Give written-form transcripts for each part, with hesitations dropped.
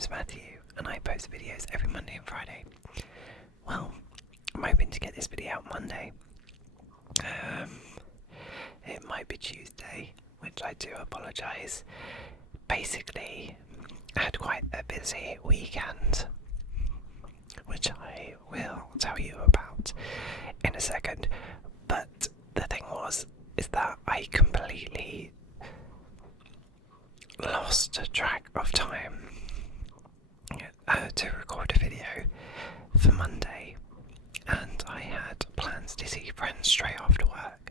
name's Matthew, and I post videos every Monday and Friday. Well, I'm hoping to get this video out Monday. It might be Tuesday, which I do apologise. Basically, I had quite a busy weekend, which I will tell you about in a second. But the thing is that I completely lost track of time to record a video for Monday, and I had plans to see friends straight after work,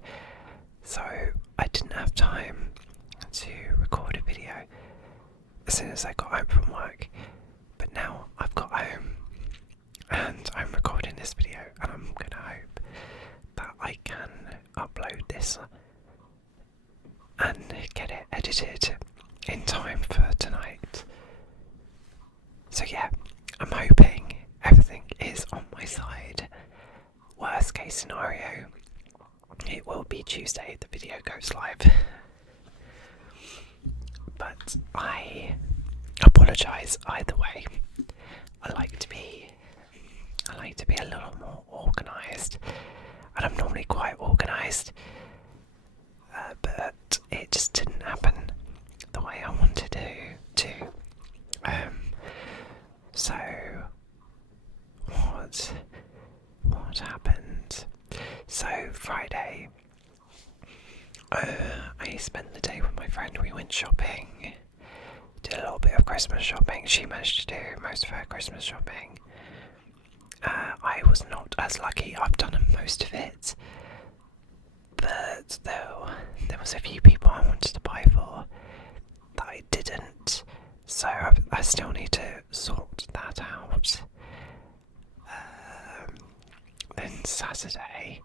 so I didn't have time to record a video as soon as I got home from work. But now I've got home and I'm recording this video, and I'm gonna hope that I can upload this and get it edited in time for tonight. So yeah, I'm hoping everything is on my side. Worst case scenario, it will be Tuesday the video goes live. But I apologise either way. I like to be a little more organised, and I'm normally quite organised, but it just didn't happen the way I wanted to. So what happened? So Friday, I spent the day with my friend. We went shopping, did a little bit of Christmas shopping. She managed to do most of her Christmas shopping. I was not as lucky. I've done most of it, but there was a few people I wanted to buy for that I didn't, so I still need to sort that out. Then Saturday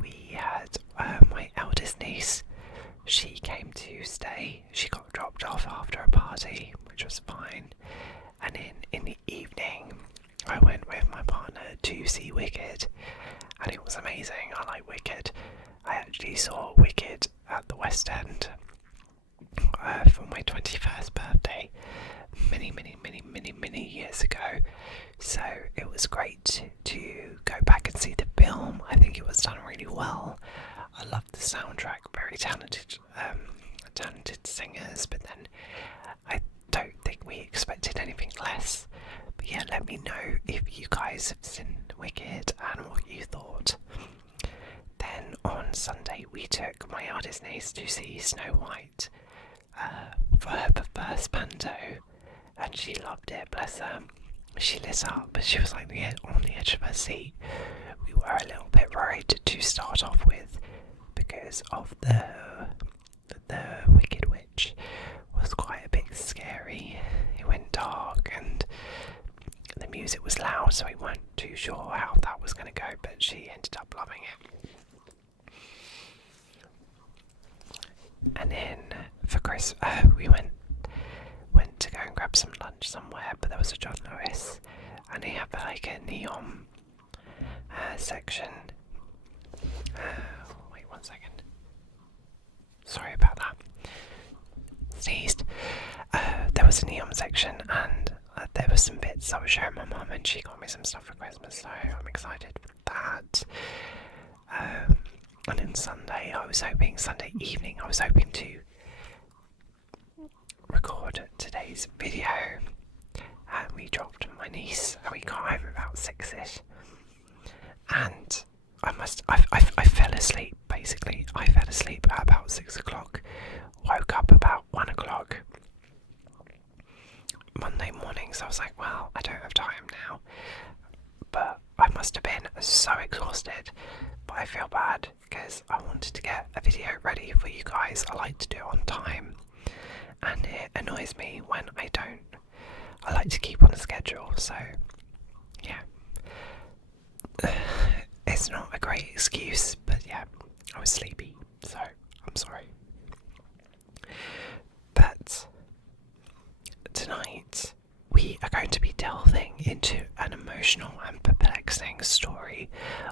we had my eldest niece. She came to stay. She got dropped off after a party, which was fine. And in the evening, I went with my partner to see Wicked, and it was amazing. I like Wicked. I actually saw Wicked at the West End for my 21st birthday many years ago. So it was great to go back and see the film. I think it was done really well. I loved the soundtrack, very talented singers, but then I don't think we expected anything less. But yeah, let me know if you guys have seen Wicked and what you thought. Then on Sunday we took my eldest niece to see Snow White for her first panto, and she loved it, bless her. She lit up, but she was like on the edge of her seat. We were a little bit worried to start off with because of the Wicked Witch was quite a bit scary. It went dark and the music was loud, so we weren't too sure how that was going to go, but she ended up loving it. And then for Christmas, we went to go and grab some lunch somewhere, but there was a John Lewis, and he had like a neon section. Wait 1 second. Sorry about that. Sneezed. There was a neon section, and there were some bits I was showing my mum, and she got me some stuff for Christmas, so I'm excited for that. And then Sunday evening, I was hoping to record today's video, and we dropped my niece, and we got home about 6ish, and I fell asleep. Basically, I fell asleep at about 6 o'clock, woke up about 1 o'clock Monday morning, so I was like, well, I don't have time now. But I must have been so exhausted, but I feel bad because I wanted to get a video ready for you guys. I like to do it on time, and it annoys me when I don't. I like to keep on a schedule, so yeah. It's not a great excuse, but yeah, I was sleepy, so I'm sorry. But tonight we are going to be delving into an emotional and perplexing story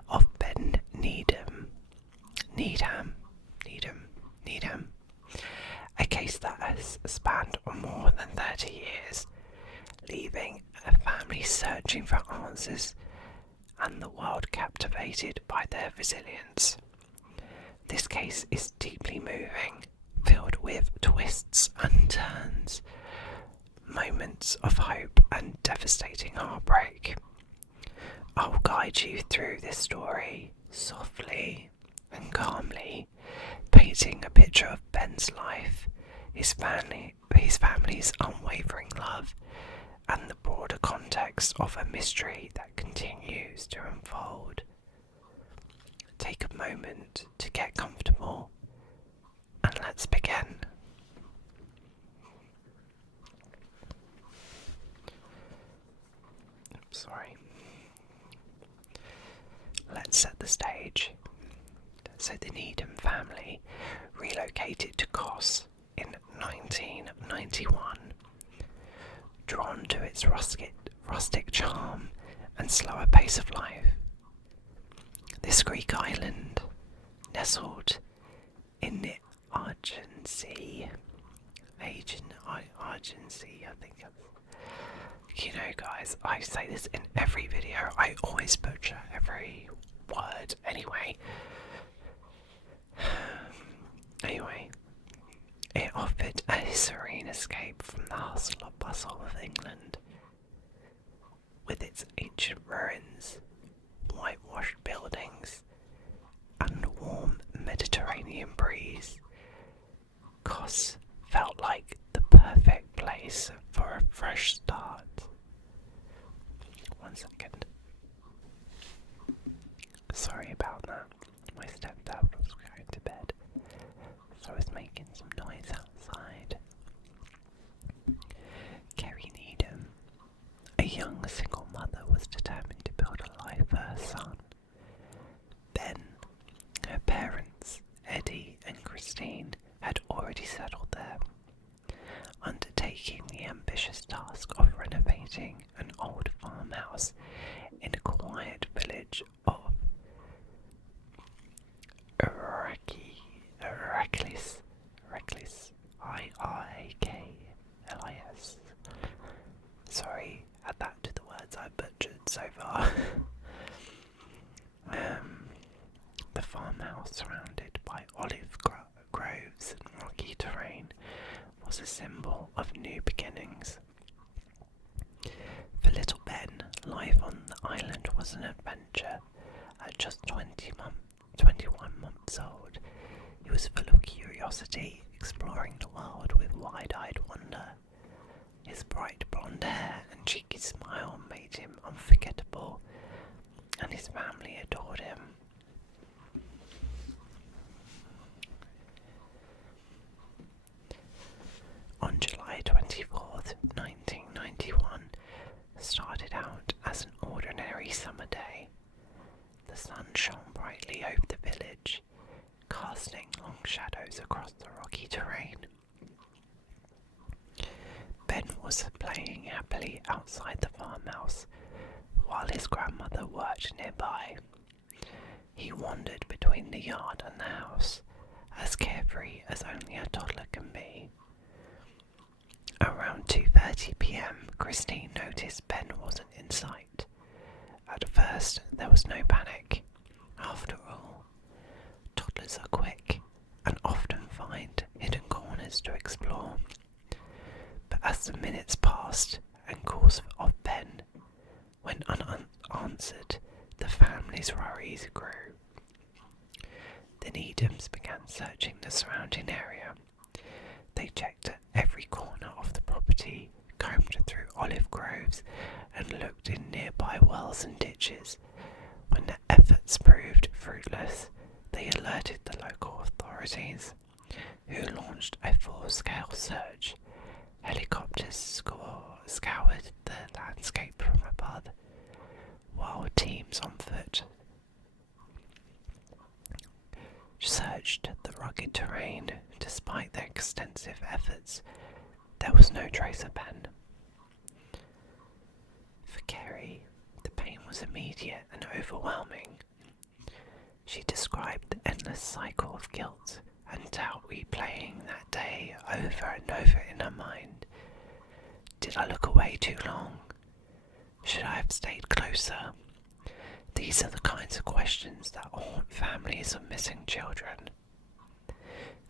of Ben Needham. A case that has spanned more than 30 years leaving a family searching for answers and the world captivated by their resilience. This case is deeply moving, filled with twists and turns, moments of hope and devastating heartbreak. I'll guide you through this story softly and calmly, painting a picture of Ben's life, his family's unwavering love, and the broader context of a mystery that continues to unfold. Take a moment to get comfortable and let's begin. Sorry. Let's set the stage. So the Needham family relocated to Kos in 1991, drawn to its rustic charm and slower pace of life. This Greek island, nestled in the Aegean Sea, I think. You know, guys, I say this in every video. I always butcher every word. Anyway, it offered a serene escape from the hustle and bustle of England, with its ancient ruins, whitewashed buildings, and warm Mediterranean breeze. Kos felt like the perfect place for a fresh start. 1 second. Sorry about that. My stepdad was going to bed, so I was making some noise outside. Kerry Needham, a young single mother, was determined to build a life for her son. Ben, her parents, Eddie and Christine, had already settled there, undertaking the ambitious task of renovating an old farmhouse in a quiet village of Iraklis, I-R-A-K-L-I-S. Sorry, add that to the words I butchered so far. The farmhouse, surrounded by olive groves and rocky terrain, was a symbol of new beginnings. For little Ben, life on the island was an adventure. At just 21 months old, he was full of curiosity, exploring the world with wide-eyed wonder. His bright blonde hair and cheeky smile made him unforgettable, and his family adored him. On July 24th, 1991, started out as an ordinary summer day. The sun shone brightly over the village, casting long shadows across the rocky terrain. Ben was playing happily outside the farmhouse, while his grandmother worked nearby. He wandered between the yard and the house, as carefree as only a toddler can be. Around 2:30 p.m, Christine noticed Ben wasn't in sight. At first, there was no panic. After all, toddlers are quick and often find hidden corners to explore. But as the minutes passed and calls of Ben went unanswered, the family's worries grew. The Needhams began searching the surrounding area. They checked every corner of the property, combed through olive groves, and looked in nearby wells and ditches. When their efforts proved fruitless, they alerted the local authorities, who launched a full-scale search. Helicopters scoured the landscape from above, while teams on foot searched the rugged terrain. Despite their extensive efforts, there was no trace of Ben. For Kerry, the pain was immediate and overwhelming. She described the endless cycle of guilt and doubt replaying that day over and over in her mind. did I look away too long? Should I have stayed closer? These are the kinds of questions that haunt families of missing children.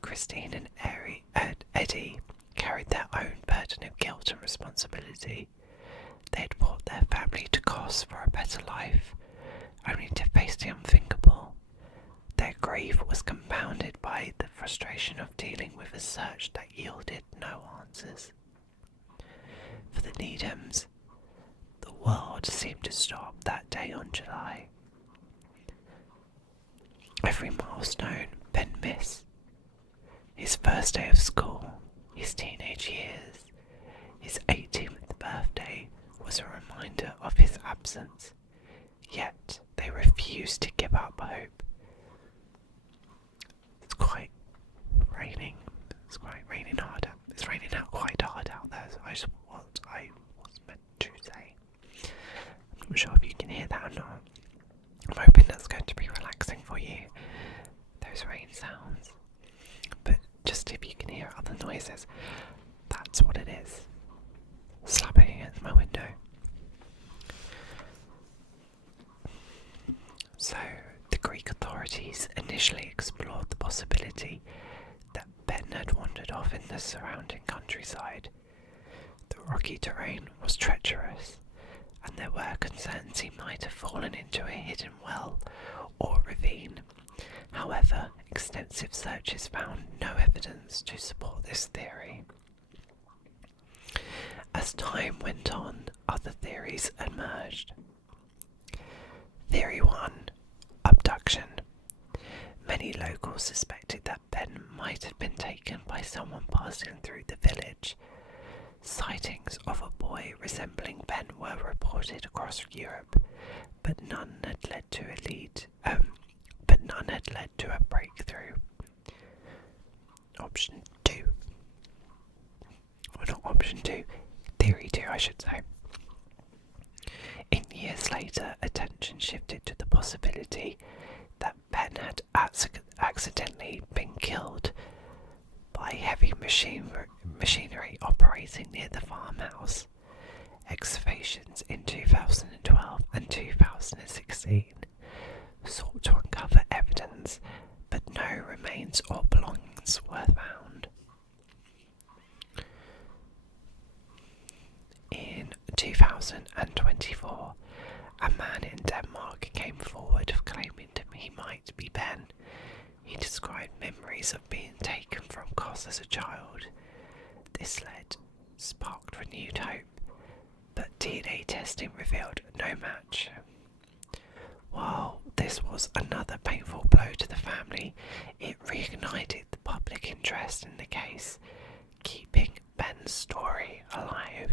Christine and Eddie carried their own burden of guilt and responsibility. They had brought their family to cost for a better life, only to face the unthinkable. Their grief was compounded by the frustration of dealing with a search that yielded no answers. For the Needhams, the world seemed to stop that day on July. Every milestone Ben missed. His first day of school, his teenage years, his 18th birthday was a reminder of his absence, yet they refused to give up hope. It's quite raining. It's raining out quite hard out there, so I just what I was meant to say. I'm not sure if you can hear that or not. I'm hoping that's going to be relaxing for you, those rain sounds. But just if you can hear other noises, that's what it is. Slapping against my window. So, the Greek authorities initially explored the possibility that Ben had wandered off in the surrounding countryside. The rocky terrain was treacherous, and there were concerns he might have fallen into a hidden well or ravine. However, extensive searches found no evidence to support this theory. As time went on, other theories emerged. Theory 1. Abduction. Many locals suspected that Ben might have been taken by someone passing through the village. Sightings of a boy resembling Ben were reported across Europe, but none had led to a breakthrough. Option 2. Or not option 2, theory 2 I should say. In years later, attention shifted to the possibility that Ben had accidentally been killed by heavy machinery operating near the farmhouse. Excavations in 2012 and 2016 sought to uncover evidence, but no remains or belongings were found. In 2024, a man in Denmark came forward claiming he might be Ben. He described memories of being taken from Kos as a child. This sparked renewed hope, but DNA testing revealed no match. While this was another painful blow to the family, it reignited the public interest in the case, keeping Ben's story alive.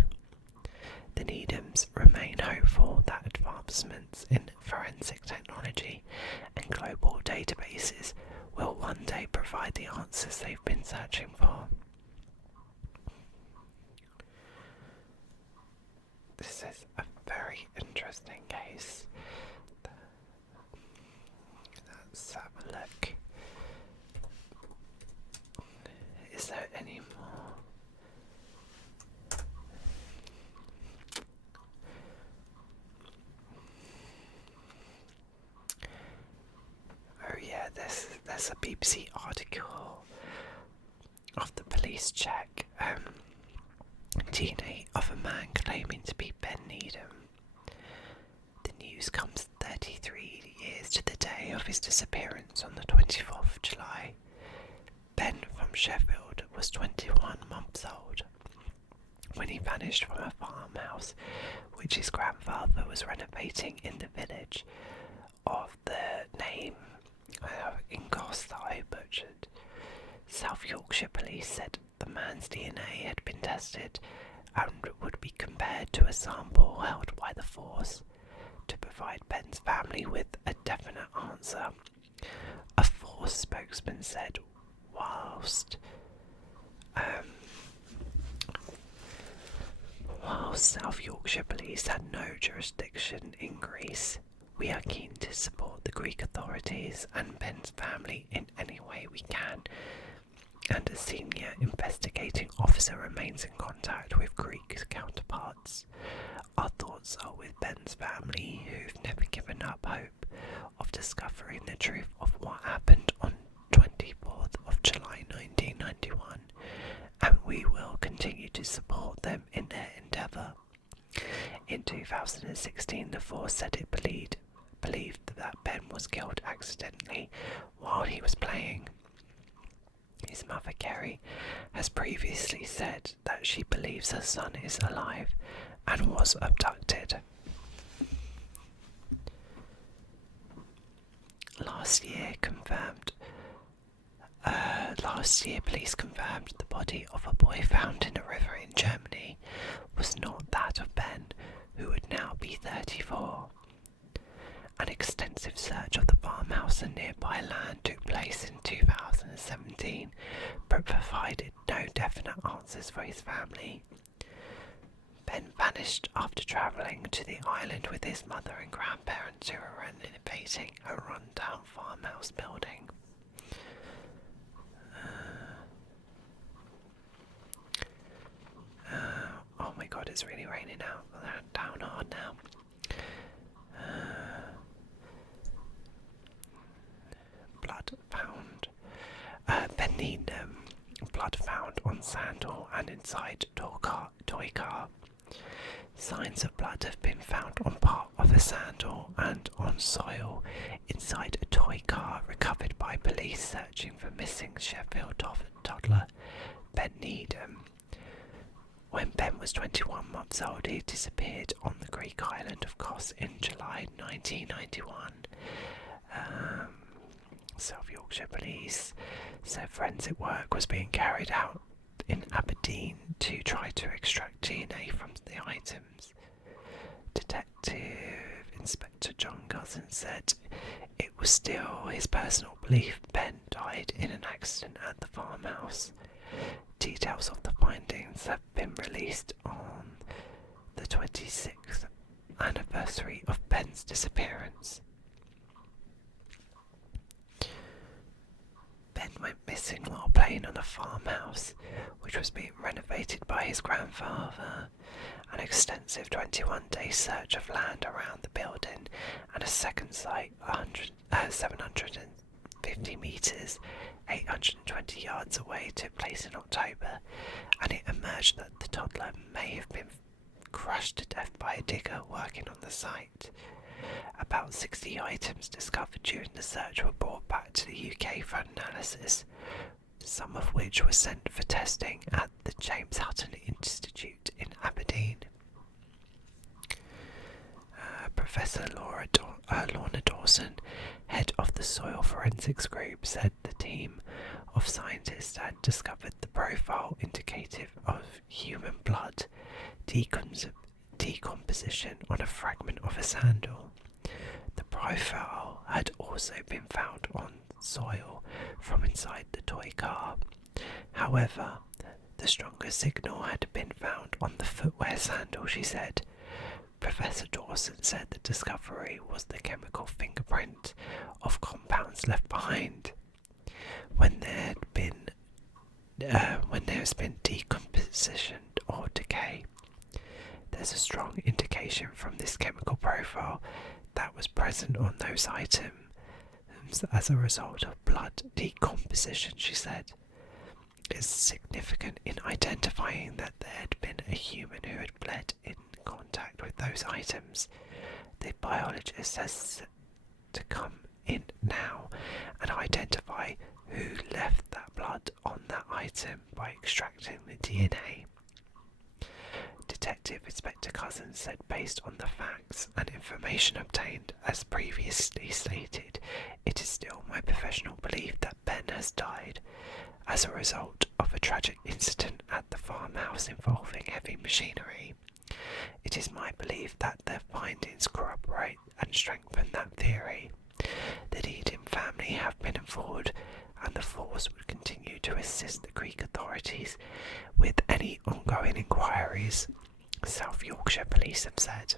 The Needhams remain hopeful that advancements in forensic technology and global databases will one day provide the answers they've been searching for. This is a very interesting case. Let's have a look. Is there any more? Oh yeah, there's a BBC article of the police check DNA of a man claiming to be Ben Needham. The news comes 33 years to the day of his disappearance on the 24th of July. Ben from Sheffield was 21 months old when he vanished from a farmhouse which his grandfather was renovating in the village of the name in Goss that I butchered. South Yorkshire police said the man's DNA had been tested and would be compared to a sample held by the force to provide Ben's family with a definite answer. A force spokesman said, whilst South Yorkshire police had no jurisdiction in Greece, we are keen to support the Greek authorities and Ben's family in any way we can. and a senior investigating officer remains in contact with Greek counterparts. Our thoughts are with Ben's family, who've never given up hope of discovering the truth of what happened on 24th of July 1991, and we will continue to support them in their endeavour. In 2016, the force said it believed that Ben was killed accidentally while he was playing. His mother, Kerry, has previously said that she believes her son is alive and was abducted. Last year, police confirmed the body of a boy found in a river in Germany was not that of Ben, who would now be 34. An extensive search of the farmhouse and nearby land took place in 2017, but provided no definite answers for his family. Ben vanished after travelling to the island with his mother and grandparents, who were renovating a run-down farmhouse building. Oh my god, it's really raining out. Down hard now. Blood found. Ben Needham. Blood found on sandal and inside toy car. Signs of blood have been found on part of a sandal and on soil inside a toy car recovered by police searching for missing Sheffield toddler Ben Needham. When Ben was 21 months old, he disappeared on the Greek island of Kos in July 1991. South Yorkshire Police said forensic work was being carried out in Aberdeen to try to extract DNA from the items. Detective Inspector John Cousins said it was still his personal belief Ben died in an accident at the farmhouse. Details of the findings have been released on the 26th anniversary of Ben's disappearance. Ben went missing while playing on a farmhouse, which was being renovated by his grandfather. An extensive 21-day search of land around the building and a second site 750 metres, 820 yards away, took place in October, and it emerged that the toddler may have been crushed to death by a digger working on the site. About 60 items discovered during the search were brought back to the UK for analysis, some of which were sent for testing at the James Hutton Institute in Aberdeen. Professor Lorna Dawson, head of the Soil Forensics Group, said the team of scientists had discovered the profile indicative of human blood decomposition on a fragment of a sandal. The profile had also been found on soil from inside the toy car. However, the strongest signal had been found on the footwear sandal, she said. Professor Dawson said the discovery was the chemical fingerprint of compounds left behind when there has been decomposition or decay. There's a strong indication from this chemical profile that was present on those items as a result of blood decomposition, she said. It's significant in identifying that there had been a human who had bled in contact with those items. The biologist has to come in now and identify who left that blood on that item by extracting the DNA. Detective Inspector Cousins said, based on the facts and information obtained, as previously stated, it is still my professional belief that Ben has died as a result of a tragic incident at the farmhouse involving heavy machinery. It is my belief that their findings corroborate and strengthen that theory. The Needham family have been informed, and the force would continue to assist the Greek authorities with any ongoing inquiries, South Yorkshire Police have said.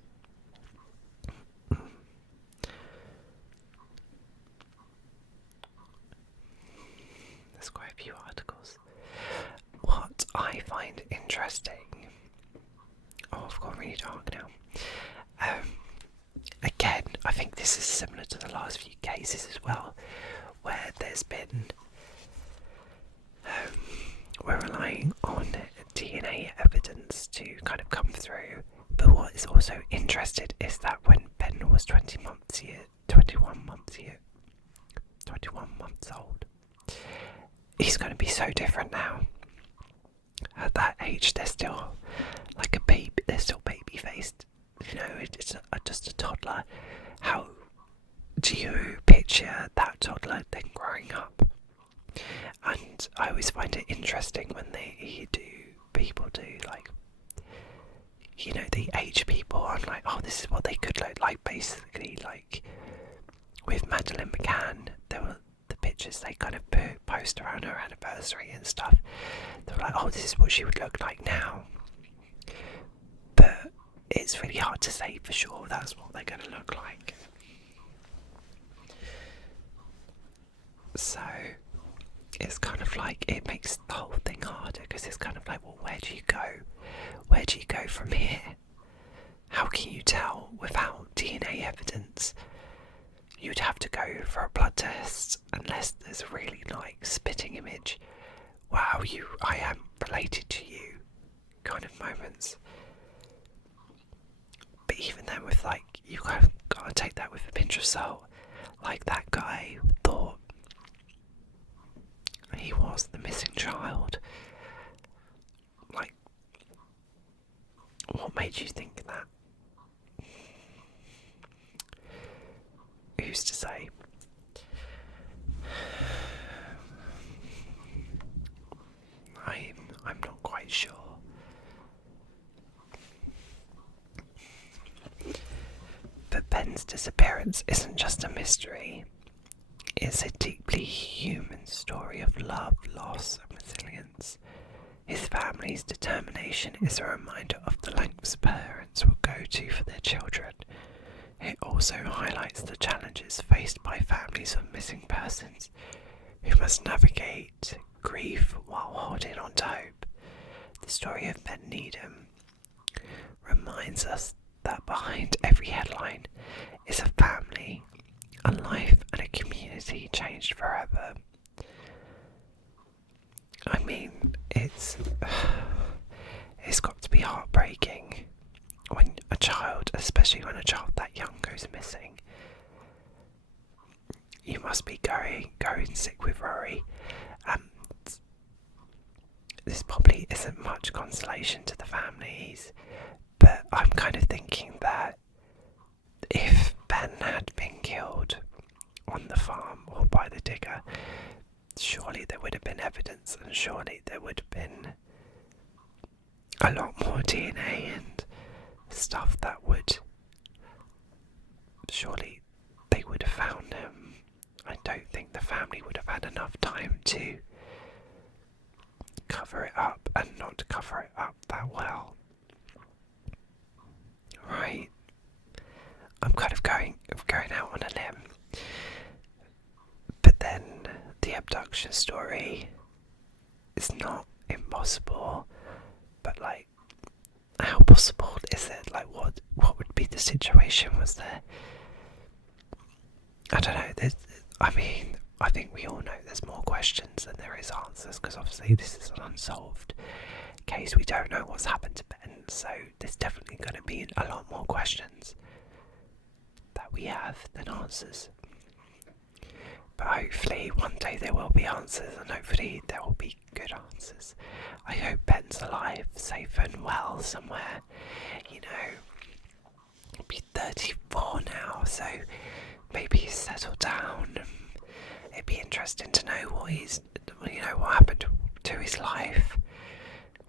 There's quite a few articles. interesting. Oh, I've gone really dark now. Again, I think this is similar to the last few cases as well, where there's been we're relying on DNA evidence to kind of come through. But what is also interesting is that when Ben was 21 months old, he's going to be so different now. At that age, they're still like a baby. They're still baby faced. You know, it's just a toddler. How do you picture that toddler then growing up? And I always find it interesting when people do like, you know, they age people. I'm like, oh, this is what they could look like. Basically, like with Madeleine McCann, there were the pictures they kind of post around her anniversary and stuff. They were like, oh, this is what she would look like now. But it's really hard to say for sure that's what they're going to look like. So it's kind of like, it makes the whole thing harder, because it's kind of like, well, where do you go? Where do you go from here? How can you tell without DNA evidence? You'd have to go for a blood test, unless there's a really like spitting image. Wow, I am related to you kind of moments. But even then, with like, you kind of got to take that with a pinch of salt. Like that guy thought he was the missing child. Like, what made you think that? Who's to say? I'm not quite sure. But Ben's disappearance isn't just a mystery. It's a deeply human story of love, loss, and resilience. His family's determination is a reminder of the lengths parents will go to for their children. It also highlights the challenges faced by families of missing persons who must navigate grief while holding on to hope. The story of Ben Needham reminds us that behind every headline is a family, a life, and a community changed forever. I mean, it's got to be heartbreaking when a child, especially when a child that young, goes missing. You must be going sick with worry. This probably isn't much consolation to the families, but I'm kind of thinking that if Ben had been killed on the farm or by the digger, surely there would have been evidence, and surely there would have been a lot more DNA and stuff that would, surely they would have found him. I don't think the family would have had enough time to cover it up, and not to cover it up that well. Right. I'm kind of going out on a limb. But then the abduction story is not impossible, but like, how possible is it? Like, what would be the situation? Was there, I don't know, I think we all know there's more questions than there is answers, because obviously this is an unsolved case. We don't know what's happened to Ben, so there's definitely going to be a lot more questions that we have than answers. But hopefully one day there will be answers, and hopefully there will be good answers. I hope Ben's alive, safe and well somewhere. You know, he'll be 34 now, so maybe he's settled down. It'd be interesting to know what happened to his life.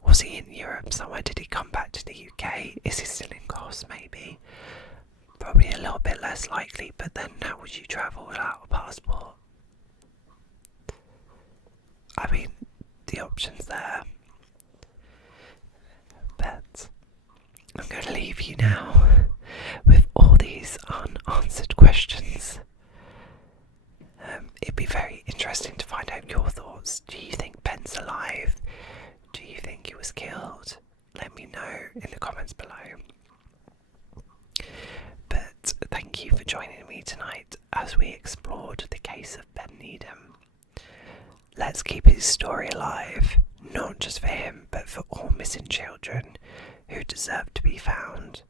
Was he in Europe somewhere? Did he come back to the UK? Is he still in Goss? Maybe. Probably a little bit less likely, but then how would you travel without a passport? I mean, the option's there. But I'm going to leave you now with all these unanswered questions. It'd be very interesting to find out your thoughts. Do you think Ben's alive? Do you think he was killed? in the comments below. But thank you for joining me tonight as we explored the case of Ben Needham. Let's keep his story alive, not just for him, but for all missing children who deserve to be found.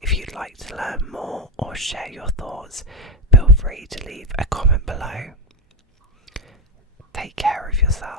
If you'd like to learn more or share your thoughts, feel free to leave a comment below. Take care of yourself.